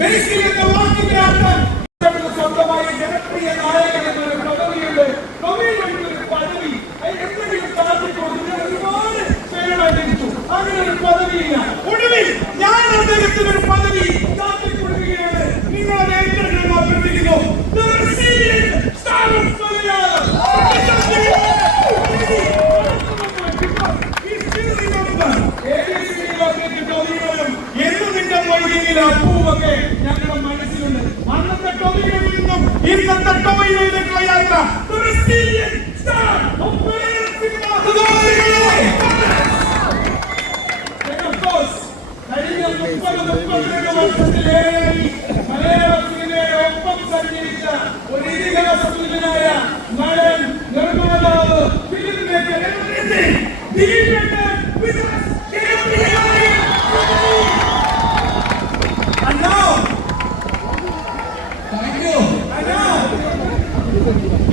ബേസിൽ എന്ന വാക്കിന്റെ അർത്ഥം സ്വന്തമായ ജനപ്രിയ നായകൻ എന്നൊരു പദവിയുണ്ട്. ഒരു പദവി എന്തെങ്കിലും സാധിച്ചുകൊണ്ട് ഒരുപാട് പേരുമായി ലഭിച്ചു. അങ്ങനെ ഒരു പദവിയില്ല. ഒടുവിൽ ഞാൻ അദ്ദേഹത്തിന് ഒരു പദവി സാധിച്ചുകൊടുക്കുകയാണ്. നിങ്ങൾ അത് ഏറ്റെടുക്കണം അഭ്യർത്ഥിക്കുന്നു. അപ്പൂവൊക്കെ ഞങ്ങളുടെ മനസ്സിലുണ്ട്. അന്നത്തെ ടോവിയിൽ നിന്നും ഇന്നത്തെ ടോവിയിലേക്കുള്ള യാത്ര. കഴിഞ്ഞ 30 വർഷത്തിലേറെ മലയാള സിനിമയുടെ ഒപ്പം സഞ്ചരിച്ച ഒരു ഇതിഹാസ തുല്യനായ നടൻ, നിർമ്മാതാവ്, ഫിലിം മേക്കർ,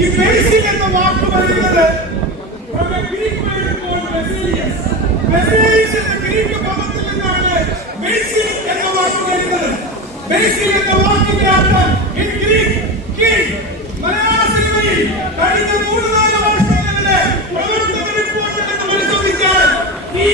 ഈ ബേസിൽ എന്ന വാക്ക് പറയുന്നത് ഗ്രീക്ക് പദത്തിൽ നിന്നാണ് ബേസിൽ എന്ന വാക്ക് വരുന്നത്. ബേസിൽ എന്ന വാക്കിന്റെ അർത്ഥം മലയാള സിനിമയിൽ കഴിഞ്ഞ 3-4 വർഷങ്ങളിലെ പ്രവർത്തന റിപ്പോർട്ട് എന്ന് പരിശോധിച്ചാൽ ഈ